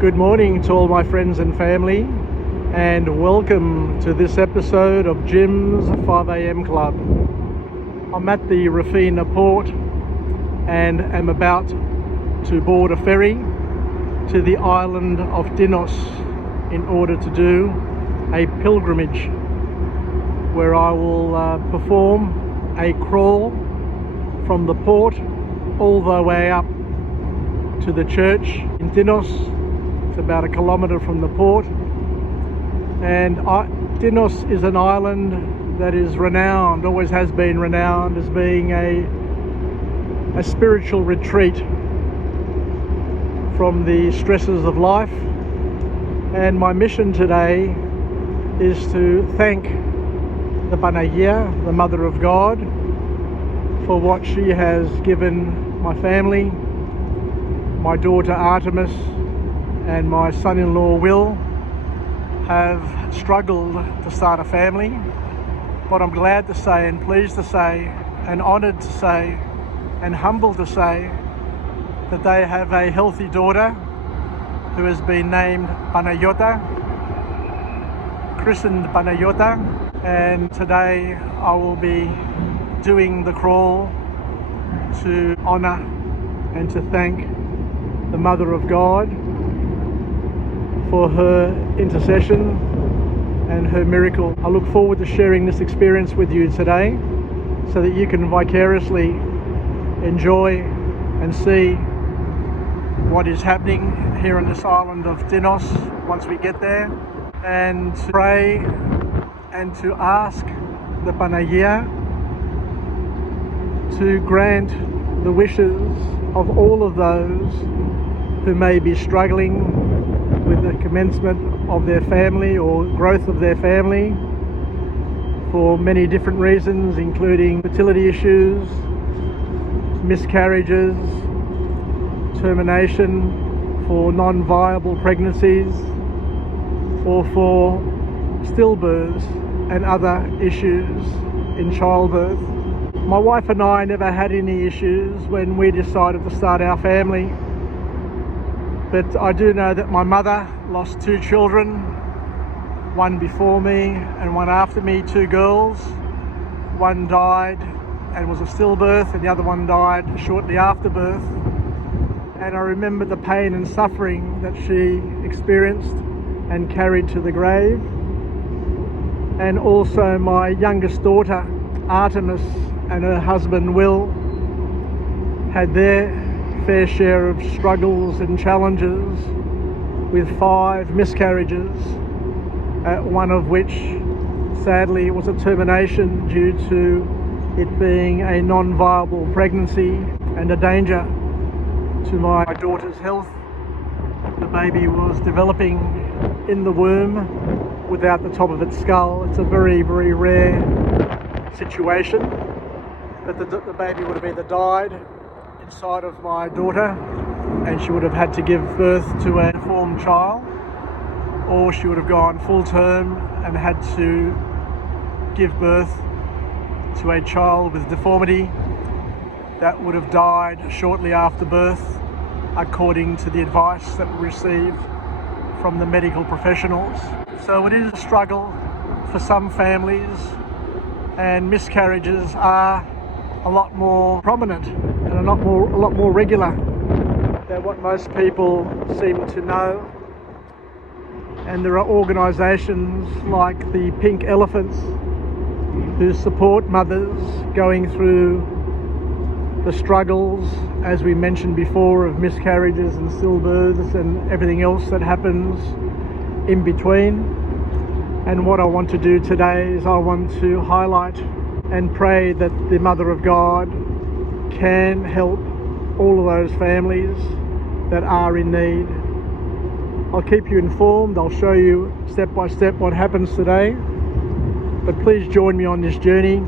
Good morning to all my friends and family, and welcome to this episode of Jim's 5am Club. I'm at the Rafina port and am about to board a ferry to the island of Tinos in order to do a pilgrimage where I will perform a crawl from the port all the way up to the church in Tinos. It's about 1 kilometre from the port, and Tinos is an island that is renowned, always has been renowned, as being a spiritual retreat from the stresses of life. And my mission today is to thank the Panagia, the Mother of God, for what she has given my family, my daughter Artemis and my son-in-law Will have struggled to start a family, but I'm glad to say and pleased to say and honoured to say and humbled to say that they have a healthy daughter who has been named Panayota, christened Panayota, and today I will be doing the crawl to honour and to thank the Mother of God for her intercession and her miracle. I look forward to sharing this experience with you today so that you can vicariously enjoy and see what is happening here on this island of Tinos once we get there, and to pray and to ask the Panagia to grant the wishes of all of those who may be struggling with the commencement of their family or growth of their family for many different reasons, including fertility issues, miscarriages, termination for non-viable pregnancies, or for stillbirths and other issues in childbirth. My wife and I never had any issues when we decided to start our family. But I do know that my mother lost 2 children, one before me and one after me, 2 girls. One died and was a stillbirth, and the other one died shortly after birth. And I remember the pain and suffering that she experienced and carried to the grave. And also my youngest daughter, Artemis, and her husband, Will, had their fair share of struggles and challenges with 5 miscarriages, one of which sadly was a termination due to it being a non-viable pregnancy and a danger to my daughter's health. The baby was developing in the womb without the top of its skull. It's a very, very rare situation, but the baby would have either died inside of my daughter and she would have had to give birth to a deformed child, or she would have gone full term and had to give birth to a child with deformity that would have died shortly after birth, according to the advice that we received from the medical professionals. So it is a struggle for some families, and miscarriages are a lot more prominent and a lot more regular than what most people seem to know. And there are organisations like the Pink Elephants who support mothers going through the struggles, as we mentioned before, of miscarriages and stillbirths and everything else that happens in between. And what I want to do today is I want to highlight and pray that the Mother of God can help all of those families that are in need. I'll keep you informed. I'll show you step by step what happens today. But please join me on this journey.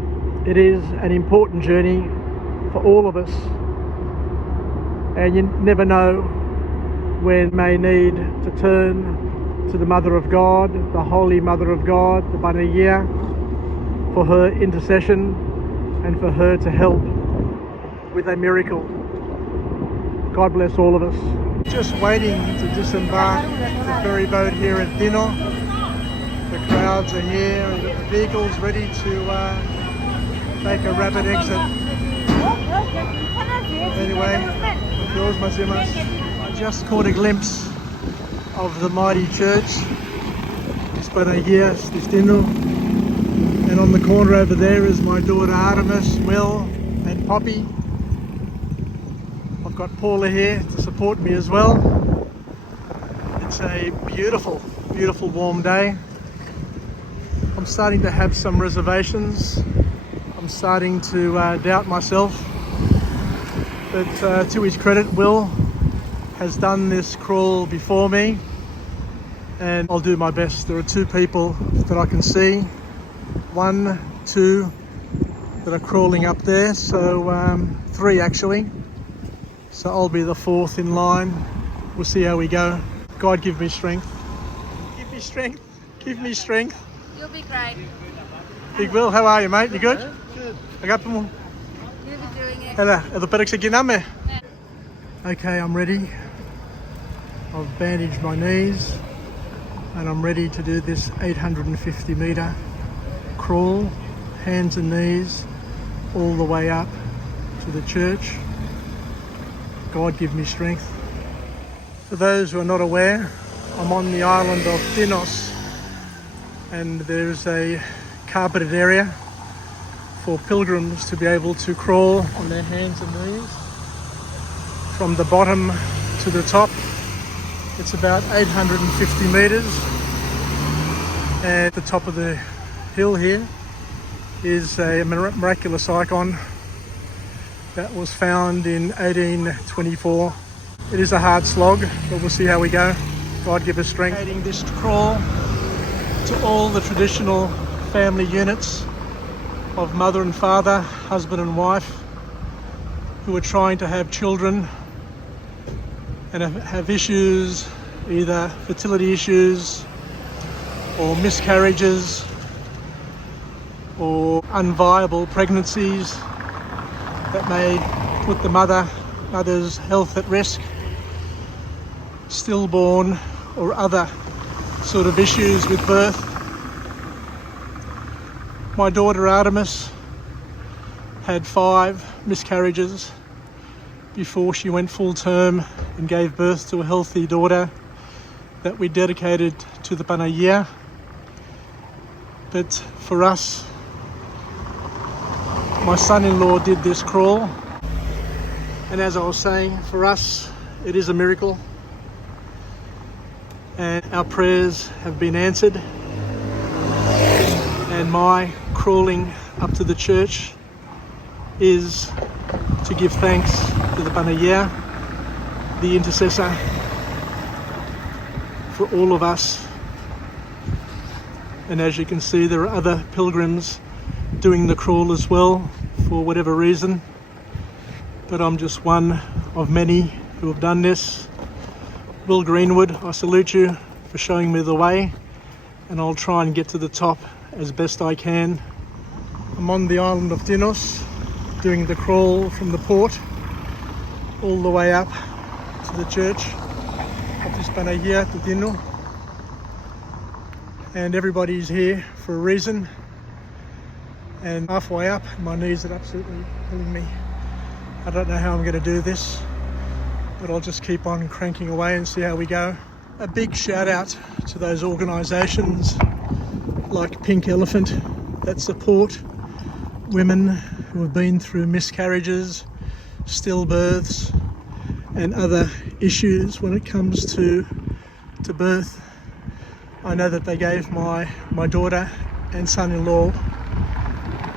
It is an important journey for all of us. And you never know when may need to turn to the Mother of God, the Holy Mother of God, the Panagia, for her intercession and for her to help with a miracle. God bless all of us. Just waiting to disembark the ferry boat here at Tinos. The crowds are here, and the vehicle's ready to make a rapid exit. Anyway, yours Mazimas. I just caught a glimpse of the mighty church. It's here, Tinos. And on the corner over there is my daughter Artemis, Will and Poppy. I've got Paula here to support me as well. It's a beautiful, beautiful warm day. I'm starting to have some reservations. I'm starting to doubt myself. But to his credit, Will has done this crawl before me, and I'll do my best. There are 2 people that I can see. 1, 2 that are crawling up there, so 3 actually. So I'll be the 4th in line. We'll see how we go. God, give me strength. Give me strength. Give me strength. You'll be great. Big Will, how are you, mate? You good? Good. Agap mo. You'll be doing it. Hala, ito perik sa giname. Okay, I'm ready. I've bandaged my knees and I'm ready to do this 850 metre crawl, hands and knees, all the way up to the church. God, give me strength. For those who are not aware, I'm on the island of Tinos, and there's a carpeted area for pilgrims to be able to crawl on their hands and knees from the bottom to the top. It's about 850 metres, and at the top of the hill here is a miraculous icon that was found in 1824. It is a hard slog, but we'll see how we go. God give us strength. Dedicating this crawl to all the traditional family units of mother and father, husband and wife, who are trying to have children and have issues, either fertility issues or miscarriages or unviable pregnancies that may put the mother's health at risk, stillborn or other sort of issues with birth. My daughter Artemis had 5 miscarriages before she went full term and gave birth to a healthy daughter that we dedicated to the Panaya. But for us, my son-in-law did this crawl, and as I was saying, for us it is a miracle, and our prayers have been answered, and my crawling up to the church is to give thanks to the Panaya, the intercessor, for all of us. And as you can see, there are other pilgrims doing the crawl as well, for whatever reason, but I'm just one of many who have done this. Will Greenwood, I salute you for showing me the way, and I'll try and get to the top as best I can. I'm on the island of Tinos doing the crawl from the port all the way up to the church of this Panaya to Tinos, and everybody's here for a reason. And halfway up, my knees are absolutely killing me. I don't know how I'm going to do this, but I'll just keep on cranking away and see how we go. A big shout out to those organisations like Pink Elephant that support women who have been through miscarriages, stillbirths and other issues when it comes to birth. I know that they gave my daughter and son-in-law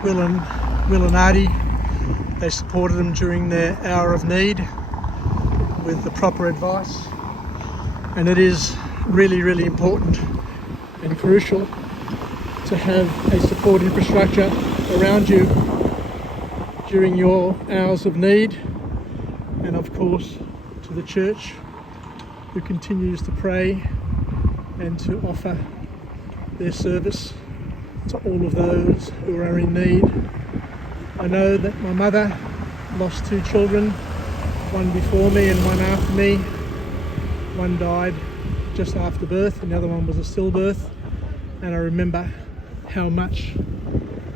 Will and Artie, they supported them during their hour of need with the proper advice, and it is really, really important and crucial to have a support infrastructure around you during your hours of need. And of course to the church, who continues to pray and to offer their service to all of those who are in need. I know that my mother lost 2 children, one before me and one after me, One died just after birth, and the other one was a stillbirth. And I remember how much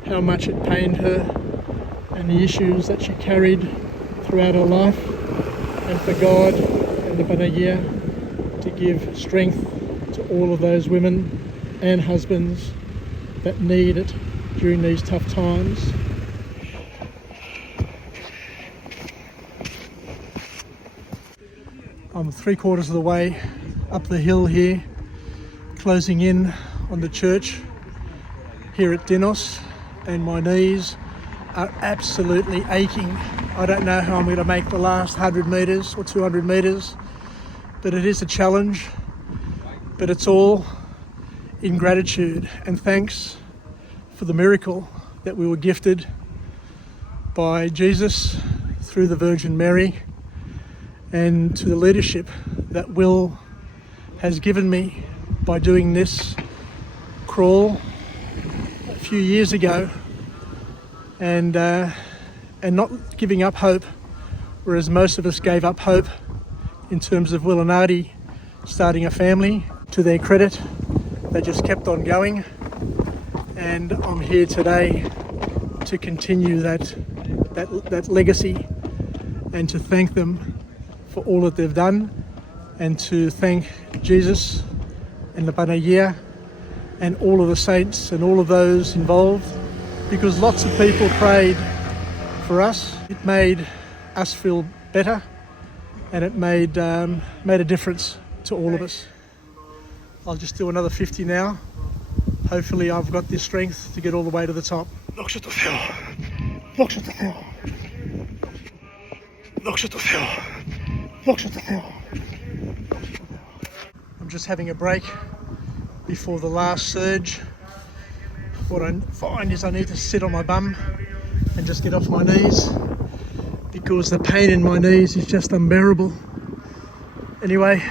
it pained her and the issues that she carried throughout her life, and for God and the Banaya to give strength to all of those women and husbands that need it during these tough times. I'm 3/4 of the way up the hill here, closing in on the church here at Tinos, and my knees are absolutely aching. I don't know how I'm going to make the last 100 metres or 200 metres, but it is a challenge. But it's all in gratitude and thanks for the miracle that we were gifted by Jesus through the Virgin Mary, and to the leadership that Will has given me by doing this crawl a few years ago, and not giving up hope, whereas most of us gave up hope in terms of Will and Artie starting a family. To their credit, they just kept on going, and I'm here today to continue that legacy, and to thank them for all that they've done, and to thank Jesus and the Banaya and all of the saints and all of those involved, because lots of people prayed for us. It made us feel better, and it made a difference to all of us. I'll just do another 50 now. Hopefully I've got the strength to get all the way to the top. I'm just having a break before the last surge. What I find is I need to sit on my bum and just get off my knees, because the pain in my knees is just unbearable. Anyway,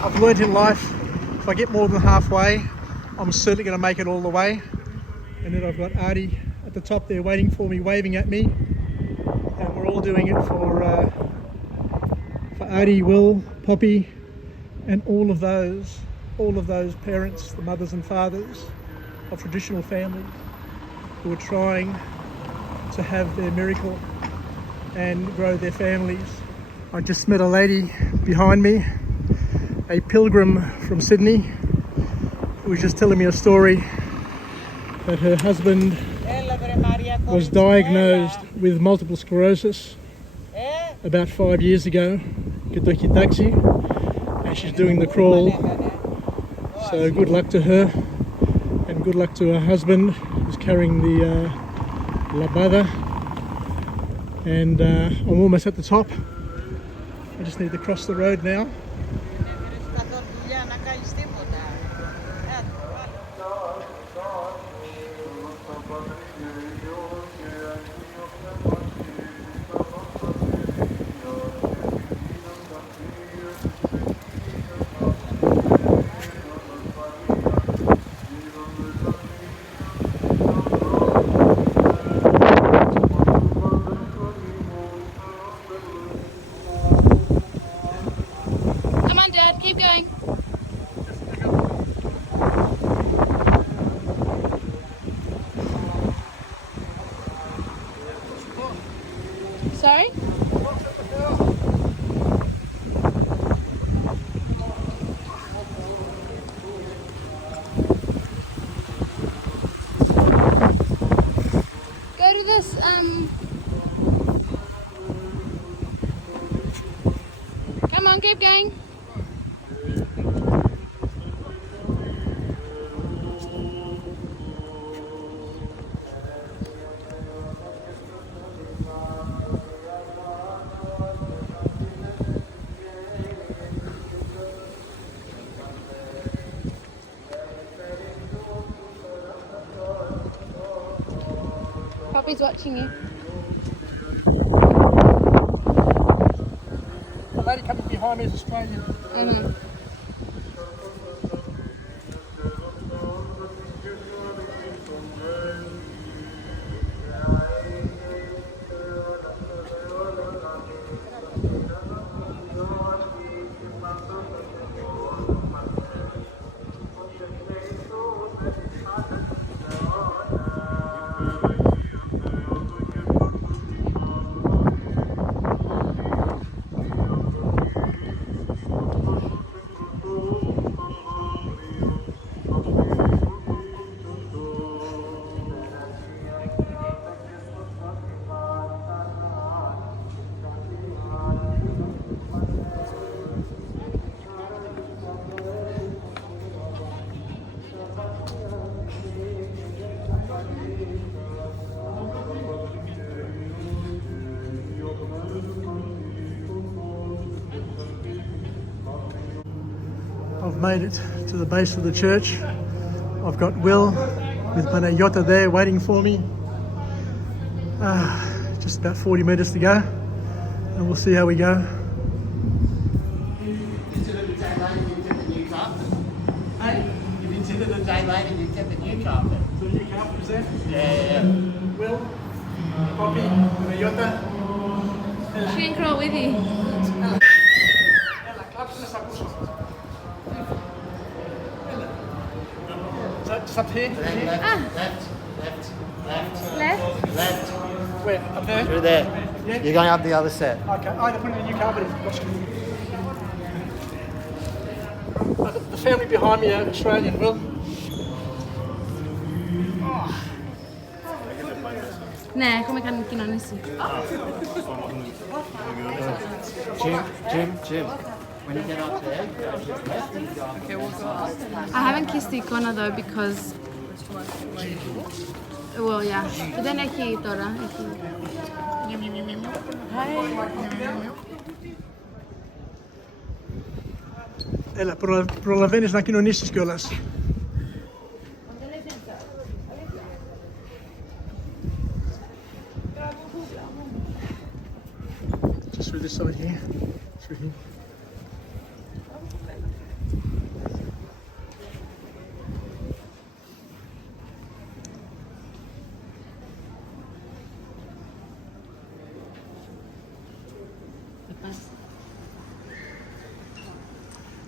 I've learned in life, if I get more than halfway, I'm certainly going to make it all the way. And then I've got Artie at the top there waiting for me, waving at me. And we're all doing it for Artie, Will, Poppy, and all of those parents, the mothers and fathers of traditional families who are trying to have their miracle and grow their families. I just met a lady behind me, a pilgrim from Sydney, who was just telling me a story that her husband was diagnosed with multiple sclerosis about 5 years ago, and she's doing the crawl. So good luck to her, and good luck to her husband who's carrying the labada. And I'm almost at the top. I just need to cross the road now. Come on, Dad, keep going. Sorry? Go to this, Come on, keep going. Poppy's watching you. The lady coming behind me is Australian. Mm-hmm. Made it to the base of the church. I've got Will with Panayota there waiting for me. Just about 40 metres to go, and we'll see how we go. Consider the day later you get the new carpet. Hey? You consider the day later you get the new carpet. So the new carpet is there? Yeah. Will, Poppy, Panayota. She can crawl with you. Just up here? Left. Where? Up there? Through there. Yeah? You're going up the other set. Okay. Oh, they're putting a new carpet in. Gotcha. The family behind me are Australian, Will. Nah, come can Tinos. Jim. When you get up there, go to the left and go up. I haven't kissed the icona though because. Well, yeah. But then aquí, Tora. Έλα, προλαβαίνεις να κοινωνήσεις κιόλας. Just through this side here. Through here.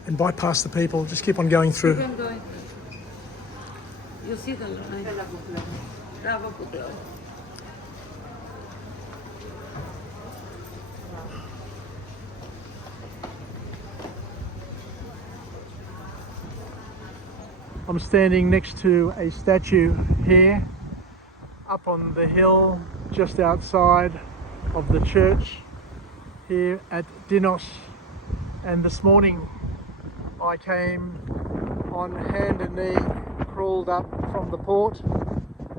And bypass the people, just keep on going through. You see the line. I'm standing next to a statue here, up on the hill just outside of the church here at Tinos. And this morning I came on hand and knee, crawled up from the port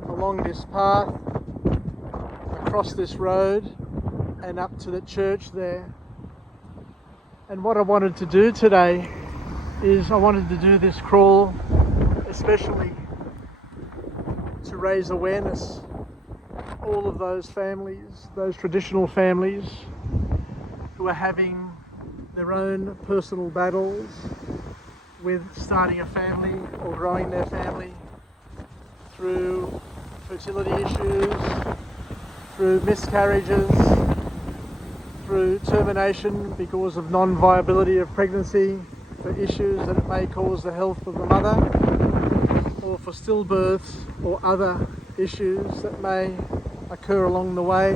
along this path, across this road and up to the church there. And what I wanted to do today is I wanted to do this crawl especially to raise awareness. All of those families, those traditional families who are having their own personal battles with starting a family or growing their family through fertility issues, through miscarriages, through termination because of non-viability of pregnancy, for issues that it may cause the health of the mother, or for stillbirths or other issues that may occur along the way.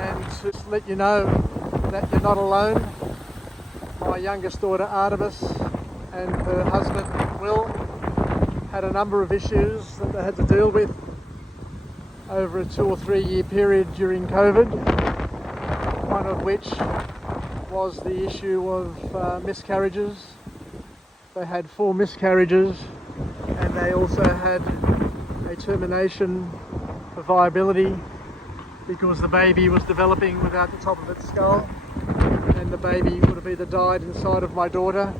And to let you know that you're not alone. My youngest daughter Artemis and her husband Will had a number of issues that they had to deal with over a 2 or 3 year period during COVID, one of which was the issue of miscarriages. They had 4 miscarriages and they also had a termination for viability because the baby was developing without the top of its skull, and the baby would have either died inside of my daughter,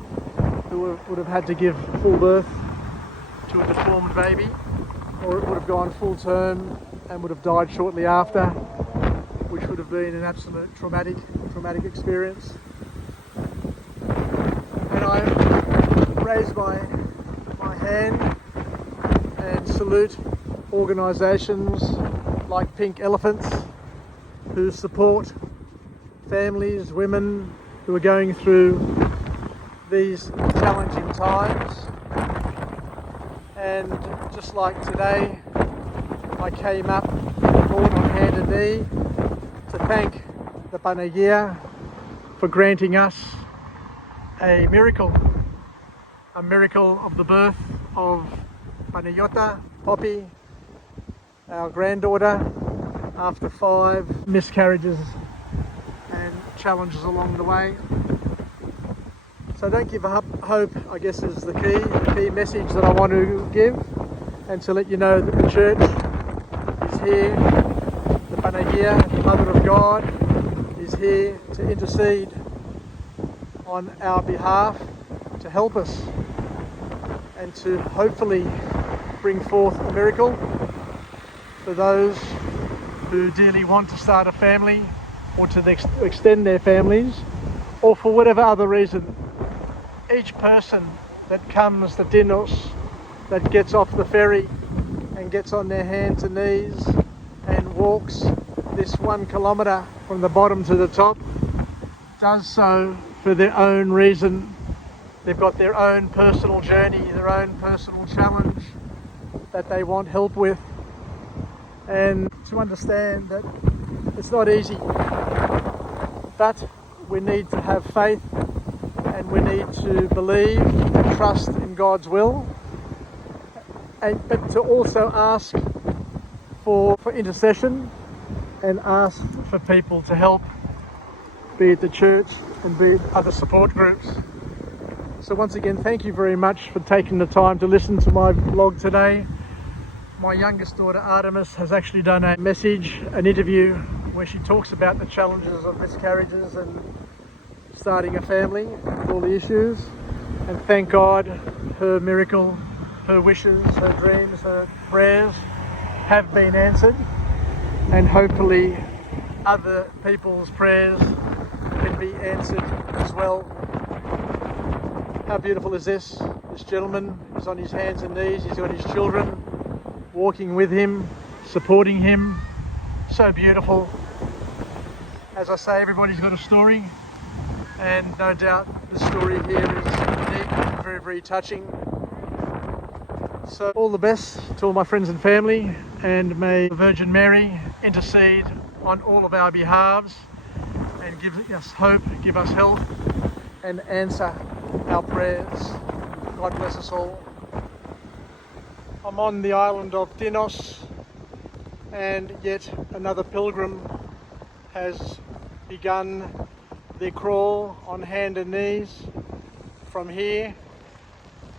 who would have had to give full birth to a deformed baby, or it would have gone full term and would have died shortly after, which would have been an absolute traumatic experience. And I raise my hand and salute organisations like Pink Elephants who support families, women who are going through these challenging times. And just like today, I came up all on hand and knee to thank the Panagia for granting us a miracle of the birth of Panayota, Poppy, our granddaughter, after 5 miscarriages and challenges along the way. So don't give up hope, I guess, is the key message that I want to give, and to let you know that the church is here, the Panagia, the Mother of God, is here to intercede on our behalf to help us and to hopefully bring forth a miracle for those who dearly want to start a family or to extend their families, or for whatever other reason. Each person that comes to Tinos, that gets off the ferry and gets on their hands and knees and walks this 1 kilometre from the bottom to the top, does so for their own reason. They've got their own personal journey, their own personal challenge that they want help with. And to understand that it's not easy, but we need to have faith and we need to believe and trust in God's will, but to also ask for intercession and ask for people to help, be it the church and be it other support groups. So once again, thank you very much for taking the time to listen to my vlog today. My youngest daughter Artemis has actually done a message, an interview, where she talks about the challenges of miscarriages and starting a family, all the issues. And thank God, her miracle, her wishes, her dreams, her prayers have been answered. And hopefully other people's prayers can be answered as well. How beautiful is this? This gentleman is on his hands and knees, he's got his children walking with him, supporting him. So beautiful. As I say, everybody's got a story, and no doubt the story here is unique and very, very touching. So all the best to all my friends and family, and may the Virgin Mary intercede on all of our behalves and give us hope, give us health, and answer our prayers. God bless us all. I'm on the island of Tinos, and yet another pilgrim has begun their crawl on hand and knees from here,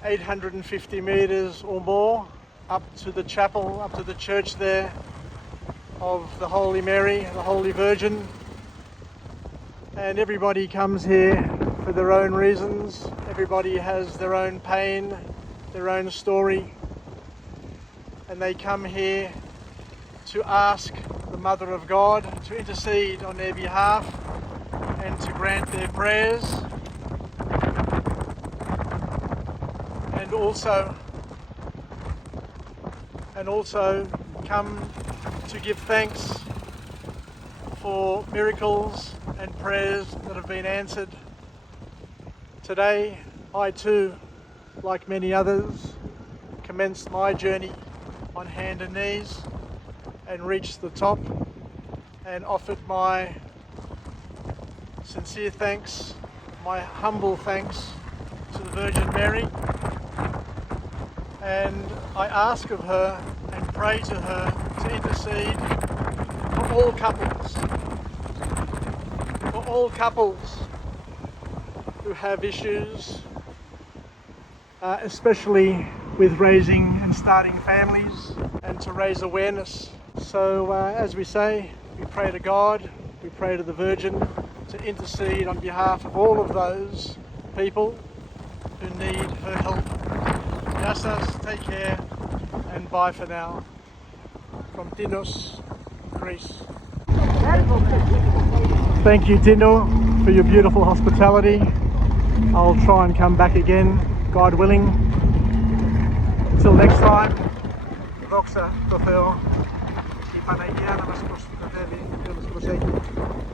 850 metres or more, up to the chapel, up to the church there of the Holy Mary, the Holy Virgin. And everybody comes here for their own reasons. Everybody has their own pain, their own story. And they come here to ask the Mother of God to intercede on their behalf and to grant their prayers. And also come to give thanks for miracles and prayers that have been answered. Today, I too, like many others, commenced my journey on hand and knees and reached the top and offered my sincere thanks, my humble thanks to the Virgin Mary. And I ask of her and pray to her to intercede for all couples who have issues, especially with raising and starting families, and to raise awareness. So as we say, we pray to God, we pray to the Virgin to intercede on behalf of all of those people who need her help. Gracias, take care, and bye for now. From Tinos, Greece. Thank you, Tino, for your beautiful hospitality. I'll try and come back again, God willing. Until next time, Doxa, to Theo, i Panagia na nas prosegi.